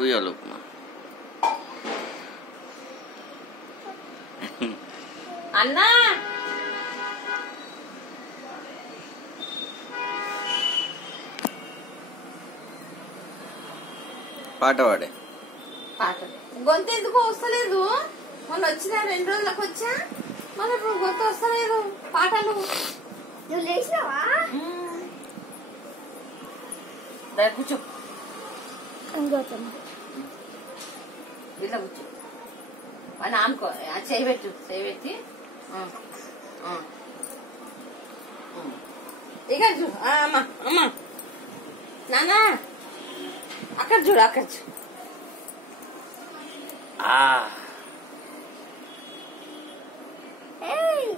ఉయ్యాల ఉప్మా. అన్నా పాట పాడే. పాట గొంతు ఎందుకు వస్తలేదు? మొన్న వచ్చిన 2 రోజులకు వచ్చా, మళ్ళీ ఇప్పుడు గొంతు వస్తలేదు. పాటలు నువ్వు లేచినావా? కూర్చో, ఇలా కూర్చో. అని ఆనుకో, చేయబెట్టు, చేయబెట్టి ఇక్కడ చూడు. అమ్మా అమ్మా నానా అక్కడ చూడు, అక్కడ చూడు. ఏయ్